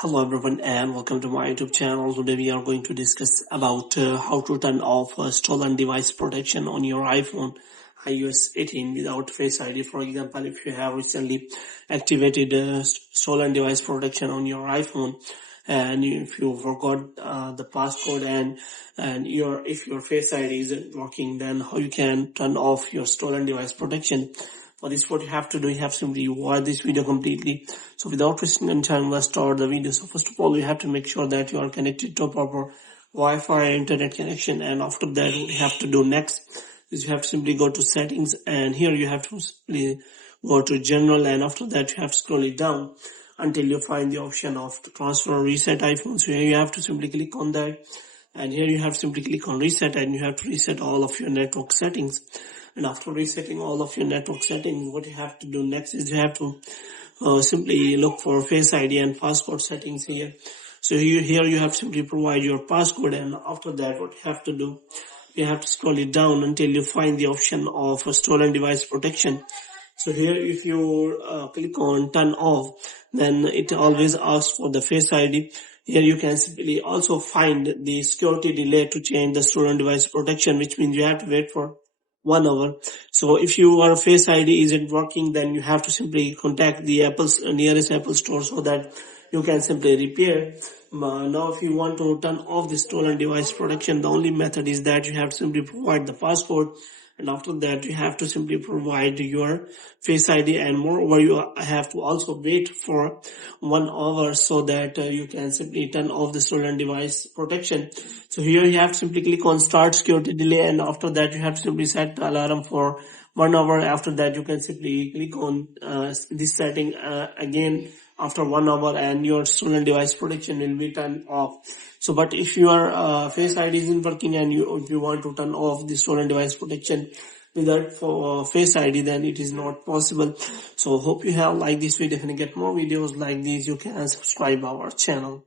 Hello everyone and welcome to my YouTube channel. Today we are going to discuss about how to turn off stolen device protection on your iPhone iOS 18 without Face ID. For example, if you have recently activated stolen device protection on your iPhone and if you forgot the passcode and if your Face ID isn't working, then how you can turn off your stolen device protection. For this, what you have to do, you have to simply watch this video completely. So without wasting any time, let's start the video. So first of all, you have to make sure that you are connected to a proper Wi-Fi internet connection. And after that, what you have to do next is you have to simply go to settings. And here you have to simply go to general. And after that, you have to scroll it down until you find the option of transfer or reset iPhone. So here you have to simply click on that. And here you have to simply click on reset and you have to reset all of your network settings. And after resetting all of your network settings, what you have to do next is you have to simply look for Face ID and passcode settings here. So here you have to simply provide your passcode, and after that what you have to do, you have to scroll it down until you find the option of stolen device protection. So here if you click on turn off, then it always asks for the Face ID. Here you can simply also find the security delay to change the stolen device protection, which means you have to wait for 1 hour. So if your Face ID isn't working, then you have to simply contact the nearest Apple store so that you can simply repair. Now if you want to turn off the stolen device protection, the only method is that you have to simply provide the passcode, and after that you have to simply provide your Face ID, and moreover you have to also wait for 1 hour so that you can simply turn off the stolen device protection. So here you have to simply click on start security delay, and after that you have to simply set the alarm for 1 hour. After that you can simply click on this setting again after 1 hour, and your stolen device protection will be turned off. So but if your Face ID isn't working and if you want to turn off the stolen device protection without Face ID, then it is not possible. So hope you have liked this video. If you get more videos like these, you can subscribe our channel.